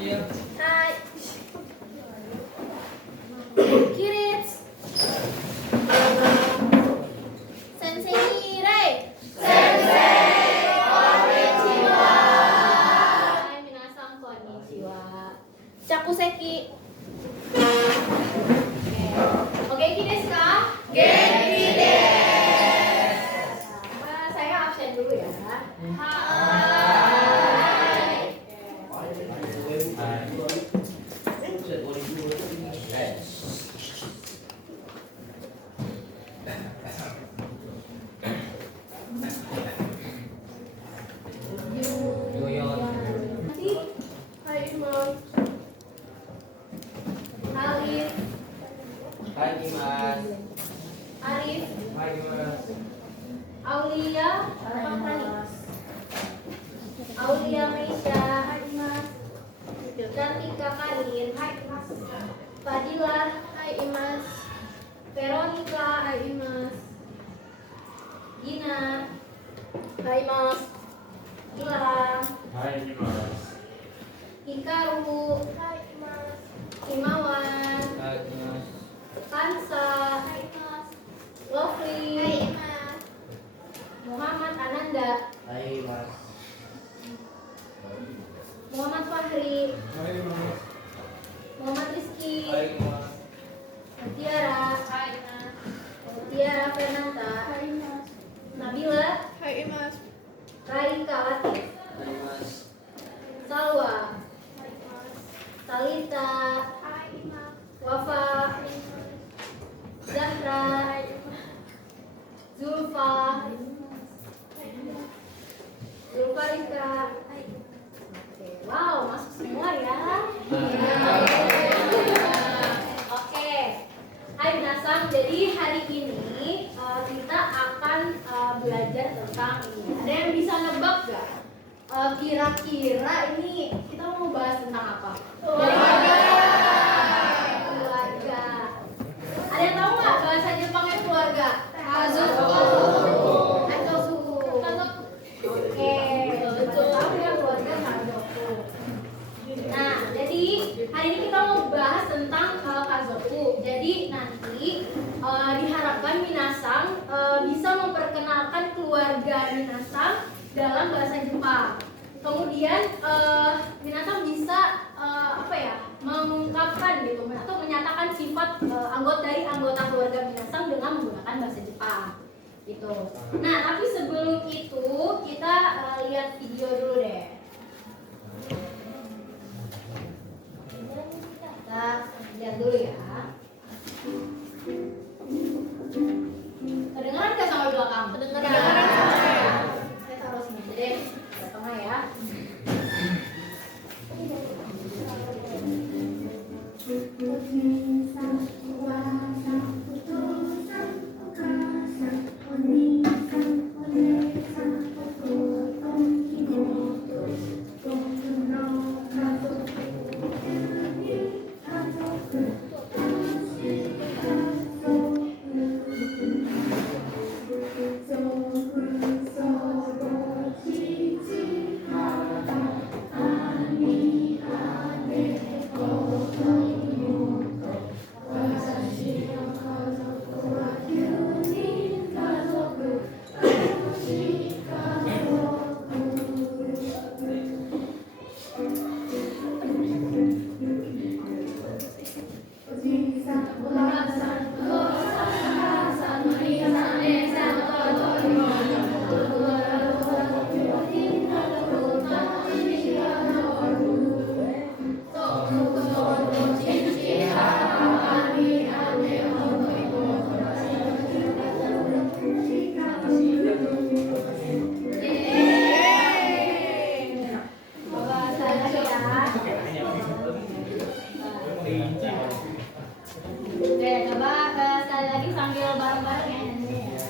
Hai. Kirits. Sensei Rei. Hai, minasan konnichiwa. Chakuseki. Oke, Genki desu ka? Genki desu. Saya absen dulu ya. Hai Imam. Alif. Hai Dimas. Arif. Hai Dimas. Aulia. Aulia Meisha. Hai Mas. Cantika Karin. Hai Mas. Fadila. Hai Imas. Veronica. Hai Imas. Gina. Hai Mas. Ilham. Hai Dimas. Hikaru. Hai Mas. Himawan. Hai Dimas. Kansa. Hai Mas. Lovely. Hai Mas. Muhammad Ananda. Hai Mas. Muhammad Fahri. Hai Dimas. Muhammad Rizky. Hai Dimas. Tiara. Hai Mas. Tiara Fernanda. Hai Mas. Nabila. Hai Mas. Raika Latif. Hai Mas. Salwa. Salita. Wafa. Zahra. Zulfa. Zulfa Rika. Oke, wow, masuk semua ya. Oke. Hai minasan, jadi hari ini kita akan belajar tentang ini. Ada yang bisa nebak gak? Kira-kira ini kita mau bahas tentang apa? Keluarga. Ada yang tahu nggak bahasa Jepangnya keluarga? Kazoku. Oke, betul tahu ya keluarga kazoku. Nah, jadi hari ini kita mau bahas tentang kazoku. Jadi nanti diharapkan minasang bisa memperkenalkan keluarga minasang dalam bahasa Jepang. Kemudian minasang bisa mengungkapkan gitu atau menyatakan sifat anggota keluarga minasang dengan menggunakan bahasa Jepang gitu. Nah, tapi sebelum itu kita lihat video dulu deh. Kita lihat dulu ya. Kedengeran nggak sampai belakang? Kedengeran. Saya taruh sini aja deh, di tengah ya. Oke, coba sekali lagi sambil bareng-bareng ya nyanyinya ya.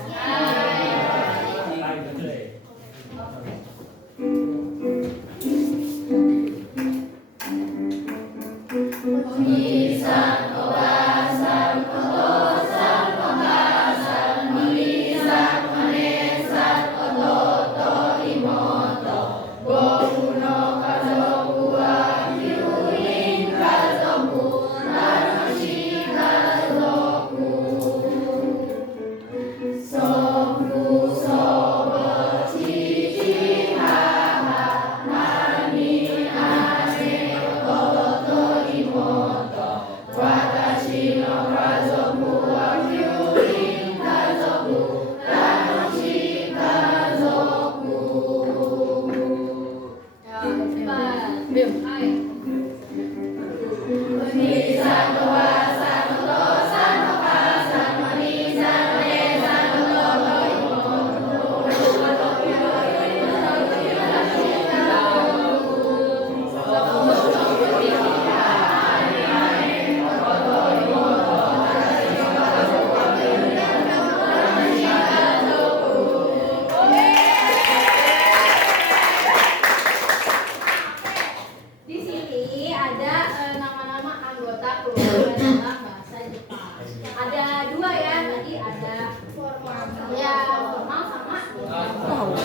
sini ada nama-nama anggota keluarga dalam bahasa Jepang. Ada dua ya, tadi ada formal sama informal.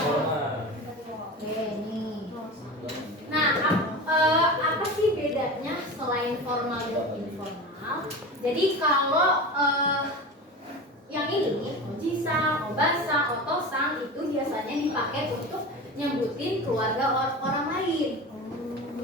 Oke, nih. Nah, apa sih bedanya selain formal dan informal? Jadi kalau yang ini, oji-san, oba-san, oto-san itu biasanya dipakai untuk nyebutin keluarga orang lain.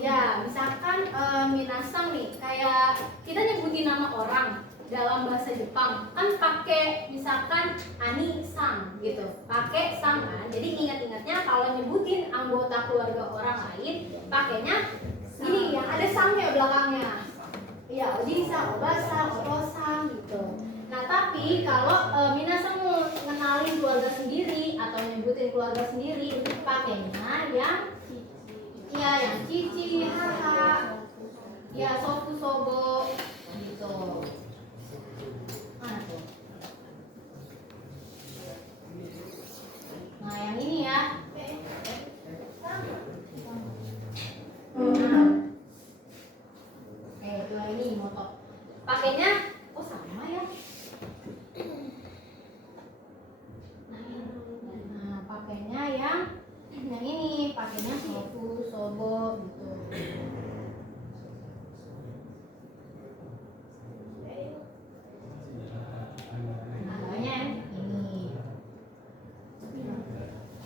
Ya, misalkan minasang nih, kayak kita nyebutin nama orang dalam bahasa Jepang kan pakai misalkan ani-san gitu, pakai sang kan. Jadi ingat-ingatnya kalau nyebutin anggota keluarga orang lain pakainya ini yang ada sangnya belakangnya. Iya, oji-san, oba-san, oto-san gitu. Nah, tapi kalau minasang mau ngenalin keluarga sendiri atau nyebutin keluarga sendiri, pakainya yang cici, haha, ya sofu, sobo gitu. Mana tuh? Nah, yang ini ya. Itu ini moto. Pakainya sama ya. Nah, pakainya yang ini, pakainya sofu, sobo gitu. Namanya ini.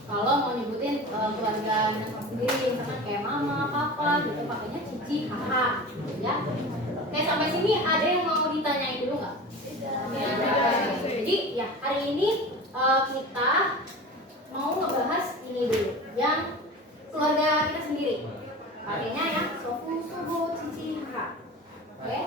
Kalau mau nyebutin keluarga sendiri, misalkan kayak mama, papa, gitu pakainya cici, haha, gitu ya. Oke, sampai sini ada yang mau ditanyain dulu nggak? Jadi ya hari ini kita mau ngebahas ini dulu, yang keluarga kita sendiri. Pakainya yang sofu, sobo, cici, haha. Oke?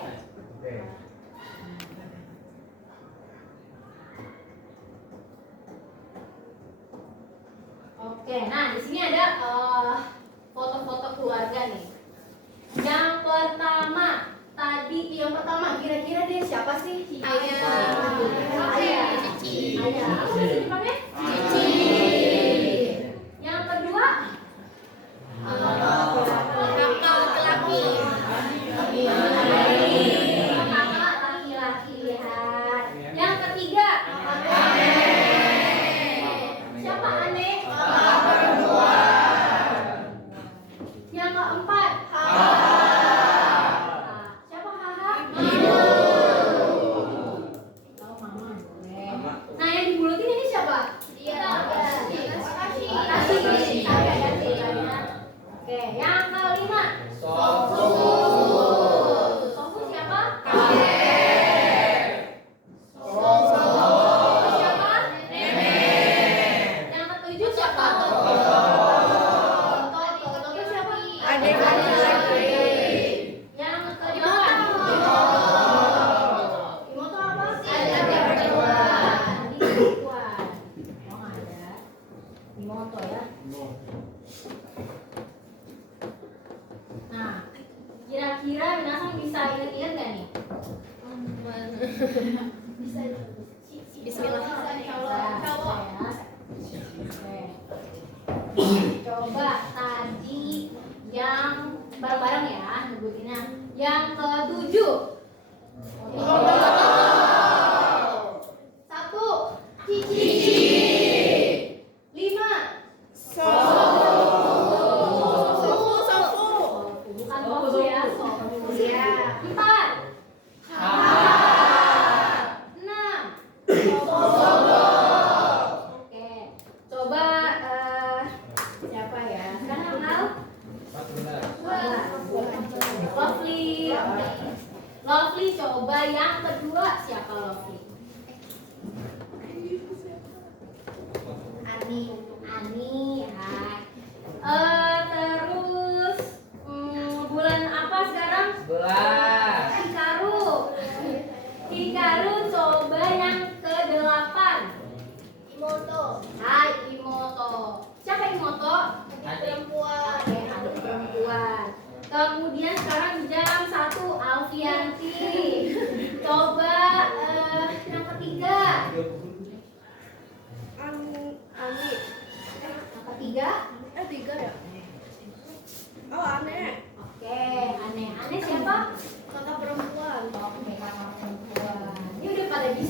Oke, nah di sini ada foto-foto keluarga nih. Yang pertama kira-kira dia siapa sih? Ayah. Cici. Ayah. Apa sih depannya? Cici. Yang kedua? Kakak laki-laki. Kakak laki-laki, lihat. Yang ketiga? Siapa aneh? Yang keempat? Siapa haha? Oh, mama boleh. Nah, yang dibulutin ini siapa? Takashi. Oke, yang kelima? Sofu siapa? Siapa? Yang ketujuh siapa? Toto siapa? Adik laki-laki. Yang kedelapan? Imoto apa? Adik perempuan. Oh, ada. Imoto ya. Nah, kira-kira minasang bisa ingat-ingat nggak nih? Bisa. Bismillah. Cowok. Coba tadi yang bareng-bareng ya nyebutinnya. Yang ketujuh. Satu. Cici. 5. Bukan sofu ya, sofu ya. 4. 6. Oke, coba siapa ya? Sekarang kenal? Lovely, coba yang kedua siapa Lovely? Ani. Terus bulan apa sekarang? Hikaru, coba yang ke-8. Imoto. Hai, Imoto. Siapa Imoto? Perempuan. Oke, adik perempuan. Kemudian sekarang jam 1, Alfianti. Coba yang ketiga. Ani. Yang ketiga? 3 ya? Oh, aneh. Oke,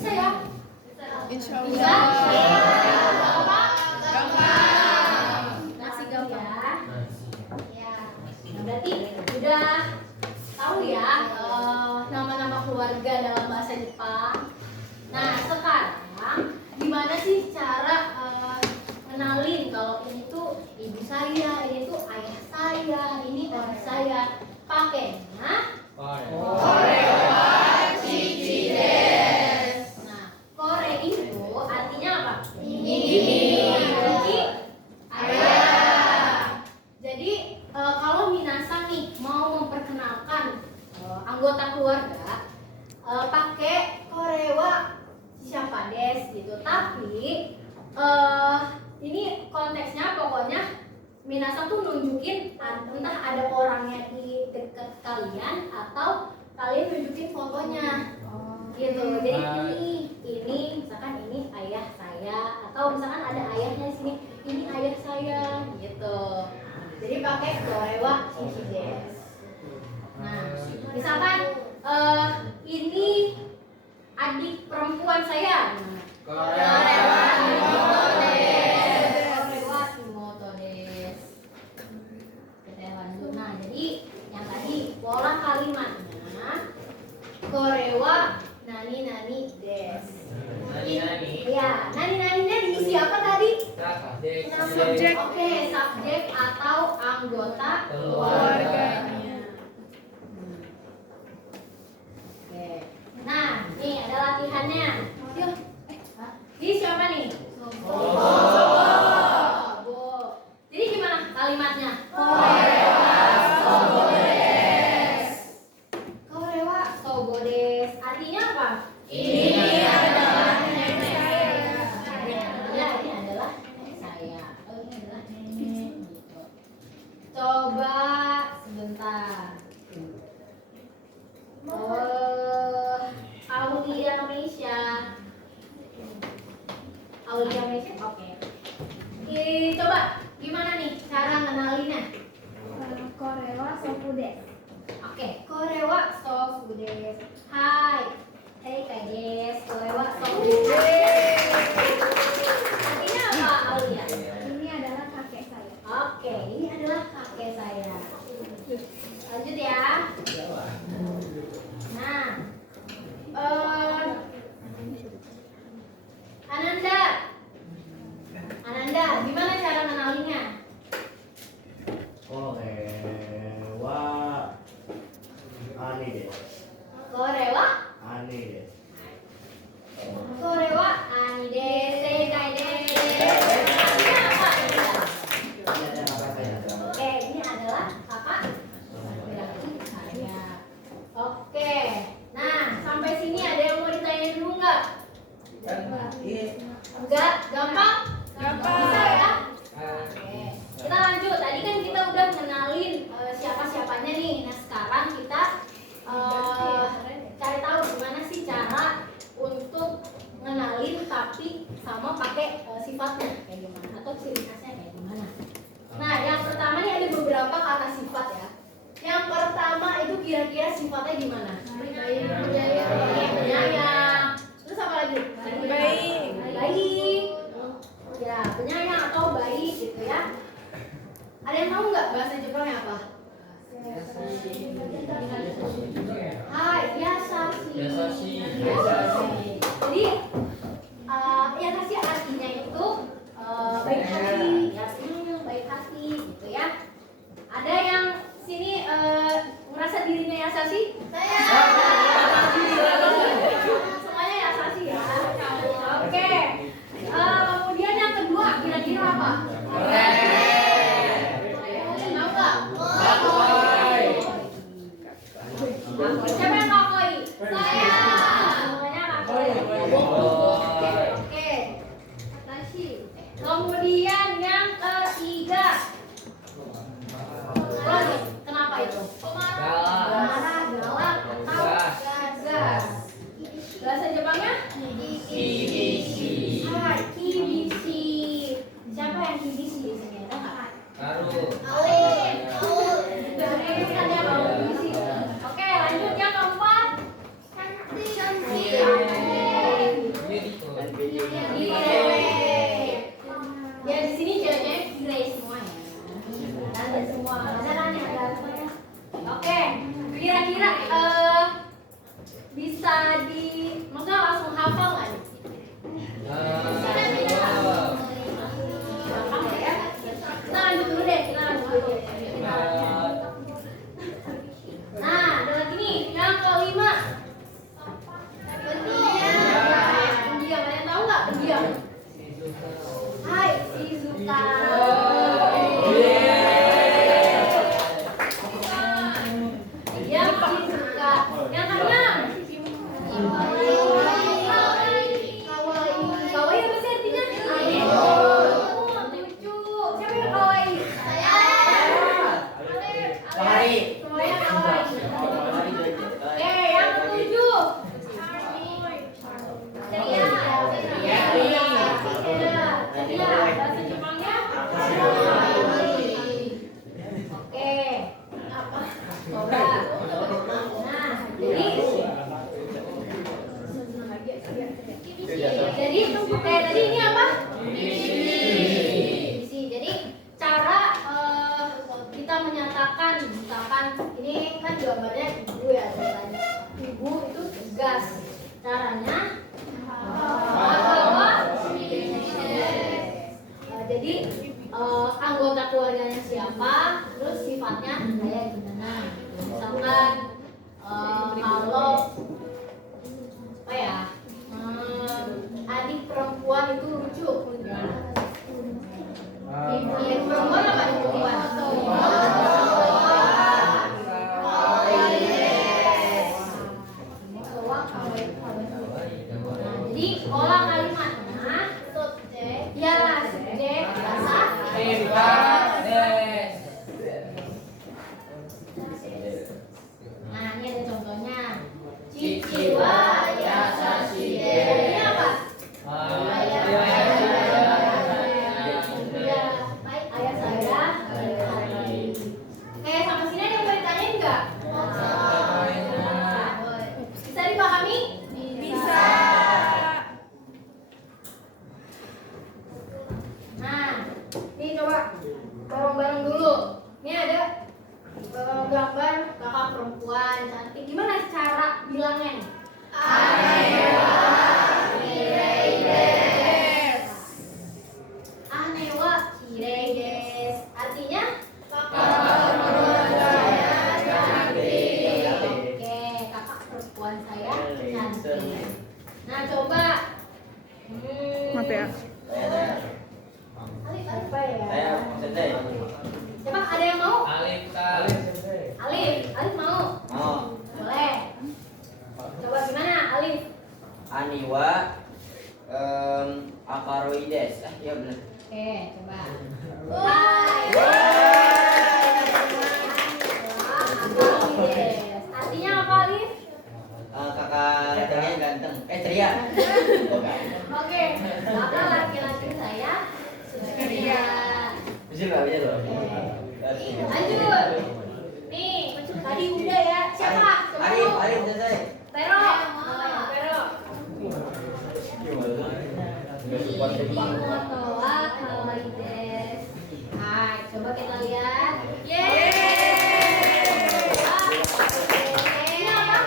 Bisa ya? Insya Bisa? Allah. Gampang. Nasi gampang ya. Ya. Nah, berarti udah tahu ya nama-nama keluarga dalam bahasa Jepang. Nah, sekarang gimana sih cara kenalin kalau ini tuh ibu saya, ini tuh ayah saya, ini orang saya? Pakainya nah, kore itu artinya apa? Ini berarti ayah. Jadi kalau minasan nih mau memperkenalkan anggota keluarga pakai korewa siapa des gitu. Tapi ini konteksnya pokoknya minasan tuh nunjukin entah ada orangnya di dekat kalian atau kalian nunjukin fotonya. Gitu. Jadi ini misalkan ini ayah saya atau misalkan ada ayahnya di sini, ini ayah saya gitu. Jadi pakai korewa shishi desu. Nah, misalkan ini adik perempuan saya. Korewa shimoto desu. Kita lanjut. Nah, jadi yang tadi pola kalimatnya korewa nani desu. Ya, nani-naninya diisi apa tadi? Subjek. Oke, subjek atau anggota Keluarganya. Oke. Nah, nih ada latihannya. Yuk. Ini siapa nih? Sobo. Jadi gimana kalimatnya? Korewa sobo desu. Artinya apa? Ini adalah nenek saya. Ya, ini adalah nenek saya. Oh, ini adalah nenek. Gitu. Coba sebentar. Aulia Meisha. Aulia Meisha, oke. Coba gimana nih cara ngenalinnya? Korewa sofu desu. Oke, korewa sofu desu. Hai. Hey kak desu. Korewa sofu desu. Artinya apa Aulia? Ini adalah kakek saya. Oke, ini adalah kakek saya. Lanjut ya. Nah, Ananda, gimana cara menalinnya? Korewa ani desu. Korewa, Ani desu. korewa, ani desu, kai desu. Artinya apa? Ini ada kakak saya. Oke, ini adalah kakak laki-laki saya. Oke, nah sampai sini ada yang mau ditanyain dulu nggak? Enggak, gampang? Bisa ya? Oke, kita lanjut. Tadi kan kita udah kenalin siapa-siapanya nih. Nah sekarang kita cari tahu gimana sih cara untuk ngenalin tapi sama pakai sifatnya kayak gimana atau ciri khasnya kayak gimana. Nah yang pertama nih ada beberapa kata sifat ya. Yang pertama itu kira-kira sifatnya gimana? Penyayang. Terus apa lagi? Baik. Baik. Ya, penyayang atau baik gitu ya. Ada yang tahu nggak bahasa Jepangnya apa? Hai, yasashi. Jadi yasashi artinya itu baik hati, ya penyayang, baik hati gitu ya. Ada yang sini merasa dirinya yasashi? Saya. Semuanya yasashi ya. Oke. Kemudian yang kedua kira-kira apa? Tahu nggak? Siapa yang kakoi? Saya. Semuanya kakoi. Oke. Kemudian yang ketiga. Kenapa itu? Marah, galak, atau Kira-kira bisa maksudnya langsung hafal nggak nih? Gampang ya? Kita lanjut dulu deh, Nah, ada lagi nih, yang kelima. Pendiam, ada yang tahu nggak pendiam? Hai, Shizuka. Pendiam, Shizuka. Yang keenam. Kawaii apa sih artinya? Lucu. Siapa yang kawaii? Kawaii. Semuanya kawaii. Oke, yang ketujuh. Ceria. Bahasa Jepangnya? Oke. Apa? Coba. Nah, tadi ini apa? Misi. Jadi cara kita menyatakan, misalkan ini kan gambarnya ibu ya, ceritanya. Ibu itu tegas. Caranya jadi anggota keluarganya siapa, terus sifatnya kayak gimana. Misalkan kalau apa ya, adik perempuan itu lucu, gimana? Adik perempuan apa adik perempuan? Jadi olah kalimatnya ya subjek bahasa. Nah, ini ada contohnya. Cici wa yasashi desu. Ini apa? Ayah saya. Oke, sampai sini ada yang mau ditanyain nggak? Bisa dipahami? Bisa. Nah, ini coba bareng-bareng dulu. Ini ada gambar kakak perempuan cantik. Gimana cara bilangnya nih? Anewa kirei desu. Artinya kakak perempuan saya cantik. Oke, kakak perempuan saya cantik. Nah, coba. Maaf ya. Alif apa ya? Coba ada yang mau? Alif mau? Boleh. Coba gimana Alif? Aniwa akaroides. Ya benar. Oke, coba. Hai. Artinya apa Alif? Kakak ceria ganteng. Ceria. Oke, kakak laki-laki saya ceria. Bisa nggak bisa loh. Lanjut. Nih, tadi udah ya. Siapa? Arif selesai. Pero. Pero. Moto wa kawaii desu. Hai, coba kita lihat. Ini apa?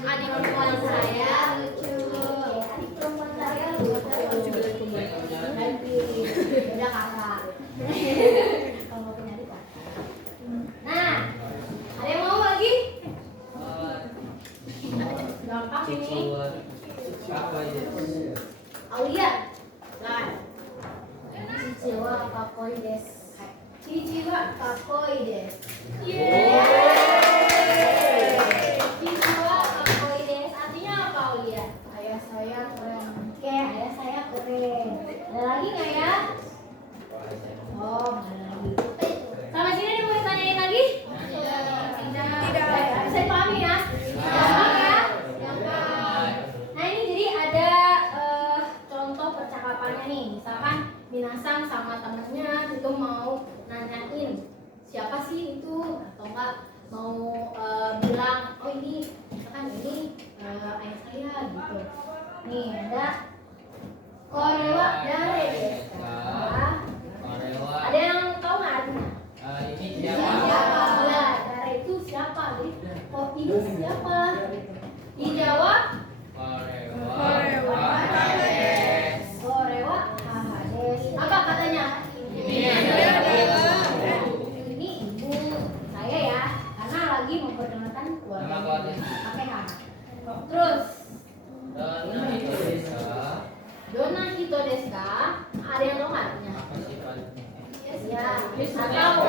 Adik perempuan saya lucu. Adik perempuan saya lucu. Beda kakak. Kalau mau punya adik kakak. Nah, ada yang mau lagi? Gampang ini. Aulia. Nah. Cici wa kakoi desu. Cici wa kakoi desu. Cici wa kakoi desu. Artinya apa Aulia? Ayah saya keren. Oke, ayah saya keren. Ada lagi nggak ya? Oh, ada lagi. Sampai sini nih mau ditanyain lagi? Tidak. Bisa dipahami ya? Gampang ya? Nah, ini jadi ada contoh percakapannya nih. Misalkan Minasang sama temennya itu mau nanyain siapa sih itu, atau enggak mau bilang oh ini misalkan ini ayah saya gitu. Nih ada korewa dare desu ka? Ada yang tahu nggak artinya? Ini Siapa? siapa? Ya, dare itu siapa? Jadi Oh, ini siapa? Dijawab Korewa Hades. Korewa Hades. Apa katanya? Ini adalah Ini ibu saya ya, karena lagi memperkenalkan keluarga. Pakai H. Terus Dona itu desa. Dona Hito desu ka? Ada yang tahu nggak artinya? Ya, atau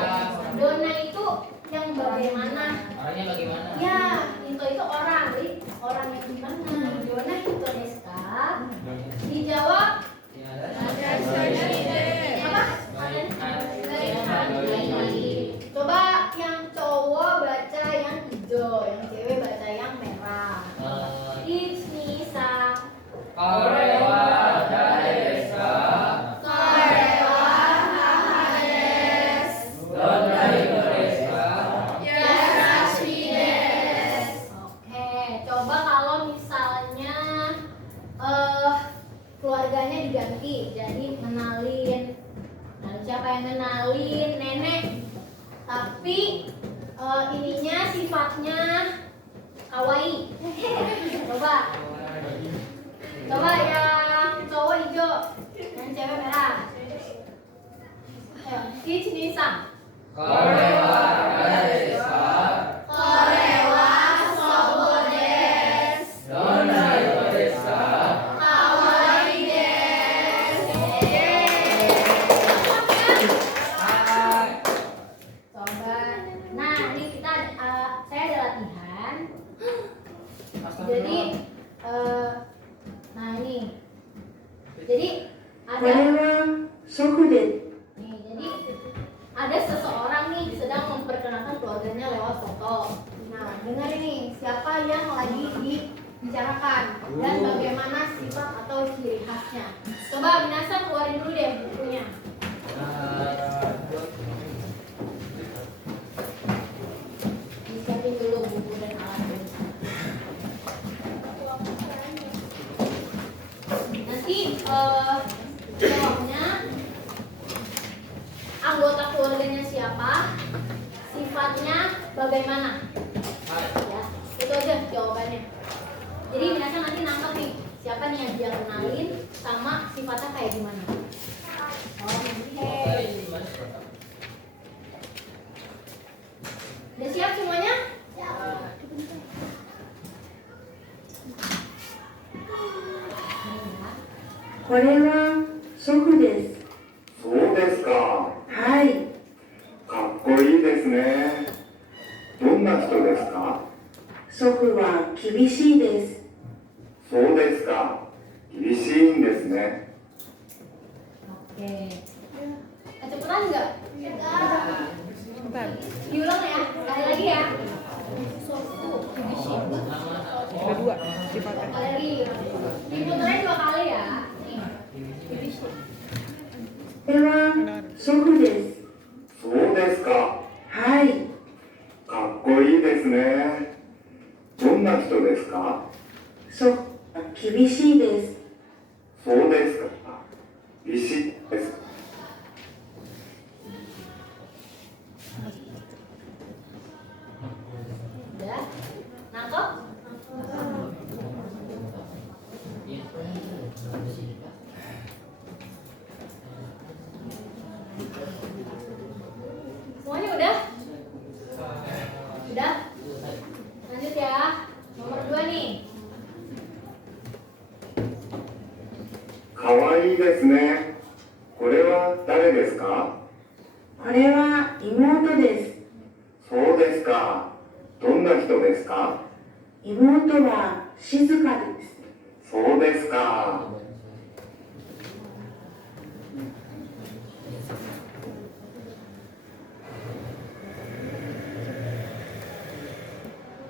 Dona itu yang bagaimana? Orangnya bagaimana? Ya, Hito itu orang, jadi orang yang gimana? Dona Hito desu ka? Dijawab apa? Baik. Coba yang cowok baca yang hijau, yang cewek baca yang merah. Nisa. Korewa Hades. Korewa Hades. Dona itu desa. Yasashii desu. Oke, coba kalau misalnya keluarganya diganti jadi kenalin. Nah, siapa yang kenalin? Nenek. Tapi ininya sifatnya kawaii. Coba. Coba yang cowok hijau, yang cewek merah. Ayo, Nisa. Korewa Hades. Korewa sobo desu. Dona itu desa. Kawaii desu. Coba. Nah, ini kita saya ada latihan. Jadi nah ini. Jadi ada これは祖父です。 nih, jadi ada seseorang nih sedang memperkenalkan keluarganya lewat foto. Nah, dengar ini siapa yang lagi dibicarakan dan bagaimana sifat atau ciri khasnya. Coba Minasa keluarin dulu deh bukunya. Disiapin dulu buku dan alat tulis. Nanti jawabnya anggota keluarganya siapa, sifatnya bagaimana, ya itu aja jawabannya. Jadi Minasa nanti nangkep nih siapa nih yang dia kenalin sama sifatnya kayak gimana. Oke. Udah siap semuanya? Siap. これは祖父です。そうですか。はい。かっこいいですね。どんな人ですか？祖父は厳しいです。そうですか。厳しいんですね。 Oke. Kecepatan nggak? Bentar. Diulang ya, sekali lagi ya. Ada dua sifatnya. Sekali lagi. Diputerin 2 kali ya. Nih. これは祖父です。そうですか。はい。かっこいいですね。どんな人ですか？祖父は厳しいです。そうですか。厳しいです。 Udah? Nangkep? Semuanya udah? Udah? Lanjut ya. Nomor 2 nih. かわいいですね。これは誰ですか？これは妹です。そうですか。どんな人ですか？妹は静かです。そうですか。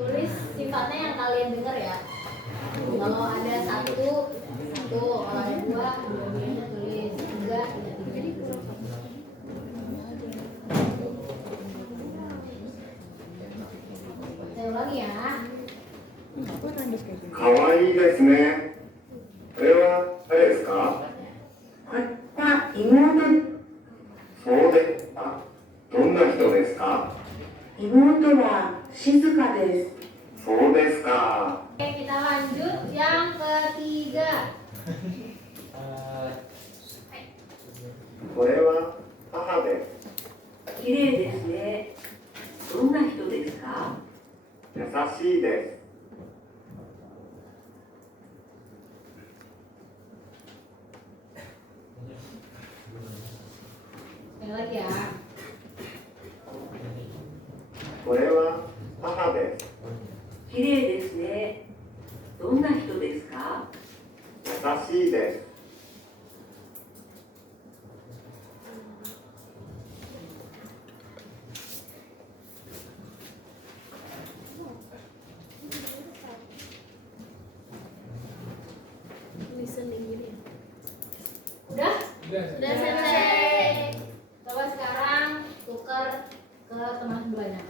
Tulis sifatnya yang kalian dengar ya. Kalau ada satu, kalau ada dua, dua-duanya tulis. 3, 3. Saya ulangi ya.かわいいですね。これは誰ですか？これは妹です。そうですか。どんな人ですか？妹は静かです。そうですか。 Oke, kita lanjut yang ketiga. これは母です。綺麗ですね。どんな人ですか？優しいです。 Yang lagi ya. これは母です。綺麗ですね。どんな人ですか？優しいです。 Udah? Udah selesai. Coba sekarang tukar ke teman sebelahnya.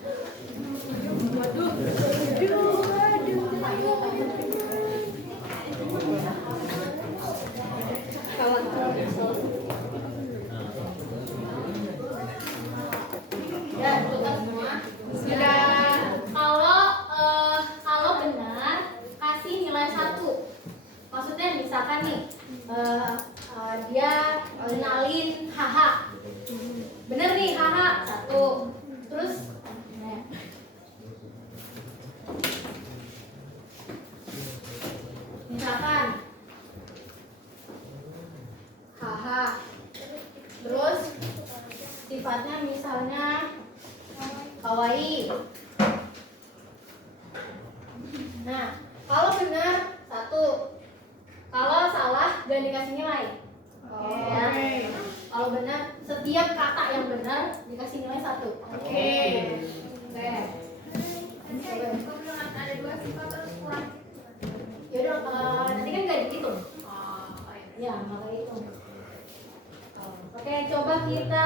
Ya, tukar semua. Kalau benar kasih nilai 1. Maksudnya misalkan nih dia kenalin haha. Bener nih haha 1. Terus misalkan haha. Terus sifatnya misalnya kawaii. Nah, kalau benar 1. Kalau salah jangan dikasih nilai. Ya. Kalau benar, setiap kata yang benar dikasih nilai 1. Oke. Ada 2 sifat terus kurang. Yaudah, nanti kan nggak dihitung. Ya, nggak dihitung. Oke, coba kita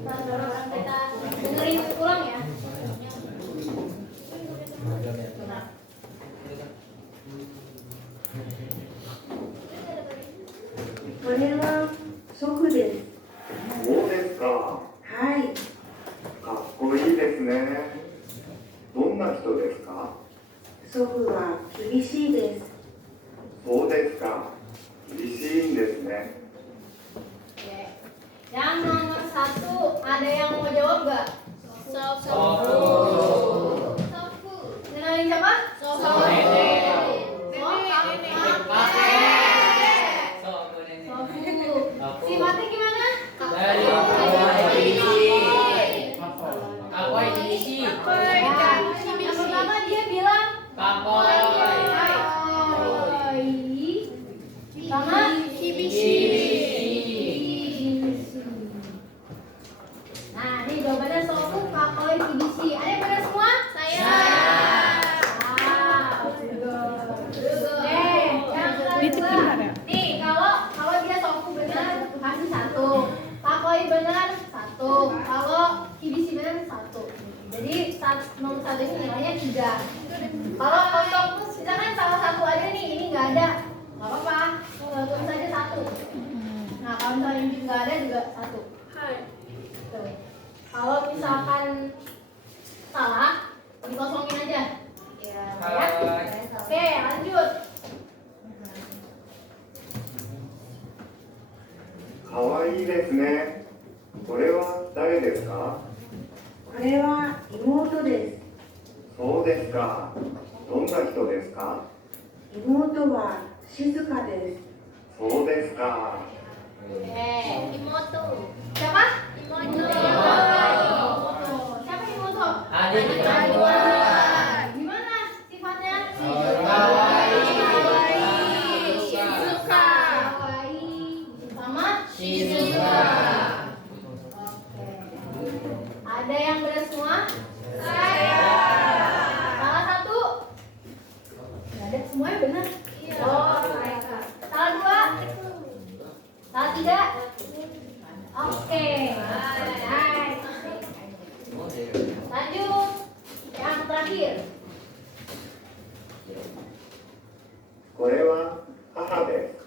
kita dengerin ulang ya. これは祖父です。そうですか。はい。かっこいいですね。どんな人ですか？祖父は厳しいです。そうですか。厳しいんですね。 Oke. Yang nomor 1, ada yang mau jawab nggak? Sofu. Kenalin siapa? Sofu. Sifatnya gimana? Dari Yang pertama dia bilang Kakoi. sama Kibishi. Nah, ini jawabannya Sofu, kakoi, kibishi. Ada yang benar semua? Saya. Yang kedua. Nih, kalau dia Sofu benar kasih 1. Kakoi benar 1. Kalau kibishi benar 1. Jadi nomor 1 ini nilainya 3. Kalau Sofu misalkan salah satu aja nih, ini nggak ada, nggak apa-apa. Tulis saja 1. Nah, kalau misalnya ini nggak ada juga 1. Tuh. Kalau misalkan salah, dikosongin aja. Ya. Oke, lanjut. かわいいですね。これは誰ですか？これは妹です。そうですか。どんな人ですか？妹は静かです。そうですか。 Imoto. Siapa? Imoto. Siapa Imoto? Adik perempuan. Gimana sifatnya? Kawaii. Shizuka. Kawaii. Sama? Shizuka. Oke. Ada yang benar semua? Saya. Salah 1? Nggak ada, semuanya benar. Oh, mereka. Salah 2? Salah 3? Oke. Nice. Lanjut. Yang terakhir. これは母です。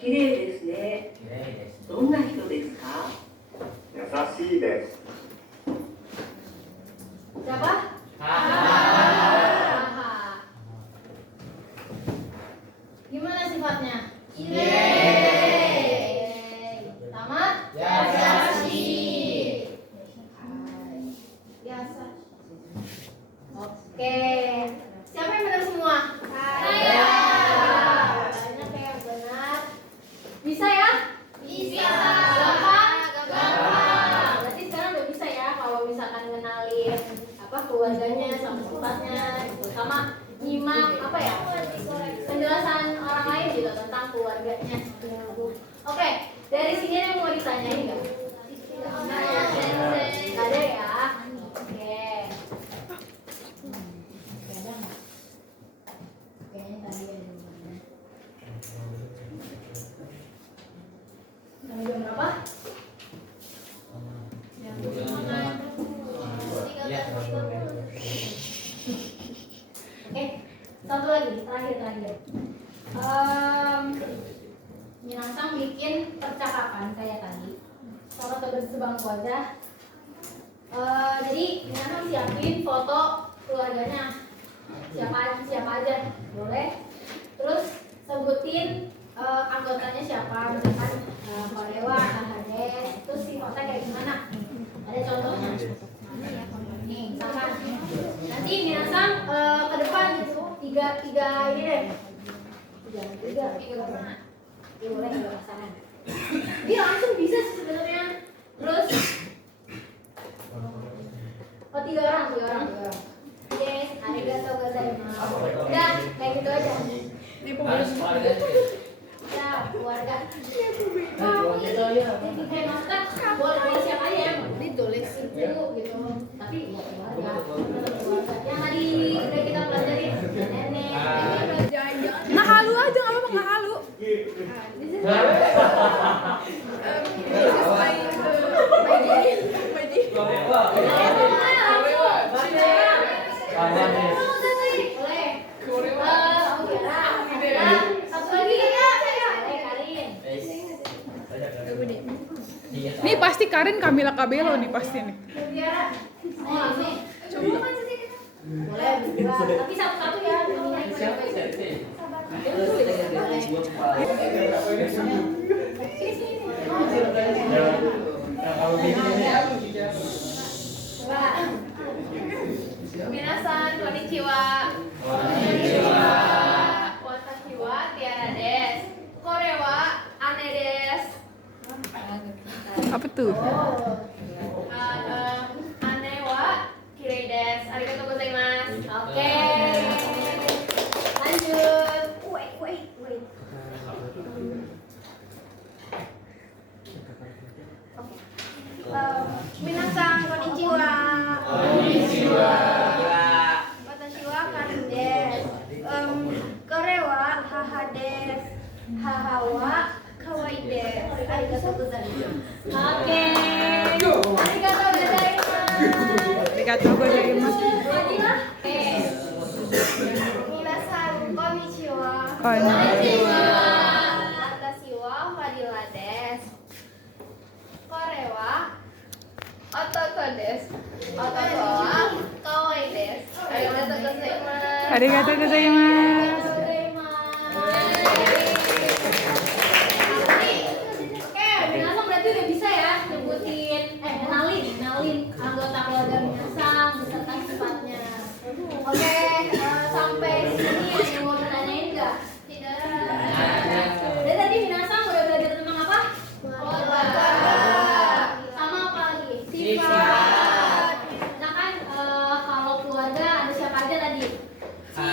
綺麗ですね。どんな人ですか？優しいです。 Siapa? Kakoi. sama nyimak apa ya penjelasan orang lain gitu tentang keluarganya. Oke, dari sini ada yang mau ditanyain nggak? Nggak ada ya. Oke. Kayaknya tadi ada jam berapa? Oke, satu lagi, terakhir. Minasang bikin percakapan kayak tadi. Foto sebangku aja. Jadi Minasang siapin foto keluarganya. Siapa aja, boleh. Terus sebutin anggotanya siapa, misalkan Korewa, Hades. Terus sifatnya kayak gimana? Ada contohnya. Nih, misalkan nanti Minasang ke depan gitu, tiga ini deh. Tiga kemana? Ya boleh tiga pasangan. Dia langsung bisa sih sebenarnya. Terus tiga orang. Yes, arigatou gozaimasu. Udah, kayak gitu aja. Ya, keluarga. Maksudnya boleh siapa aja ya? Ditulis ibu gitu. Tapi buat keluarga. Yang tadi udah kita pelajarin, nenek. Nah halu aja, nggak apa-apa, nggak halu. Nih pasti Karin Camila Cabello nih pasti nih. Boleh berdua, tapi satu-satu ya. Minasan, konnichiwa. Watashi wa Tiara des. Kore wa Ane des. Apa tuh? Ane wa Kirei des. Arigatou gozaimasu. Oke. Lanjut. Wait. Minasan konnichiwa. Watashi wa Karin desu. Kore wa haha desu. Haha wa kawaii desu. Arigatou gozaimasu. Oke. Arigatou gozaimasu. Oke. Minasan konnichiwa. Konnichiwa. Watashi wa Fadila desu. Kore wa Otoko desu. Otoko wa kawaii desu. Arigatou gozaimasu. Arigatou gozaimasu. Oke, Minasang berarti udah bisa ya nyebutin, kenalin anggota keluarga Minasang beserta sifatnya. Oke, sampai sini ada yang mau ditanyain nggak? Tidak. Dan tadi Minasang udah belajar tentang apa? Keluarga. Sama apa lagi? Sifat. Nah kan kalau keluarga ada siapa aja tadi? Oke,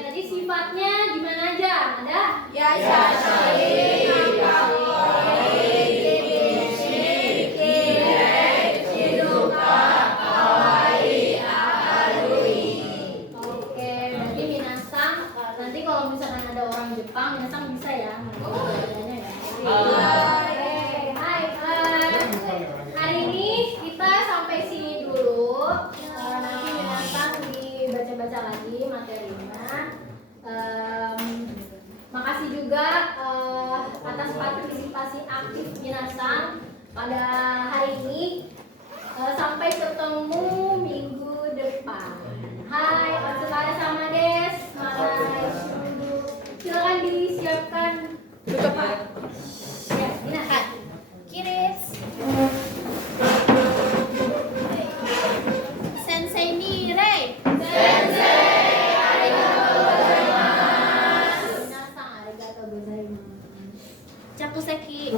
tadi sifatnya gimana aja? Ada? Oke, berarti Minasang nanti kalau misalkan ada orang Jepang, Minasang bisa ya? Belajarnya ya. Oke, hai. Hari ini kita sampai sini dulu. Nanti Minasang dibaca-baca lagi materinya. Makasih juga atas partisipasi aktif Minasang pada hari ini. Sampai ketemu minggu depan. Hai, Otsukare sama des. Hai. Silakan disiapkan. Tutup. Ya, Minasang. Kiris. Sensei Mirei. Minasang, arigatou. Cakuseki.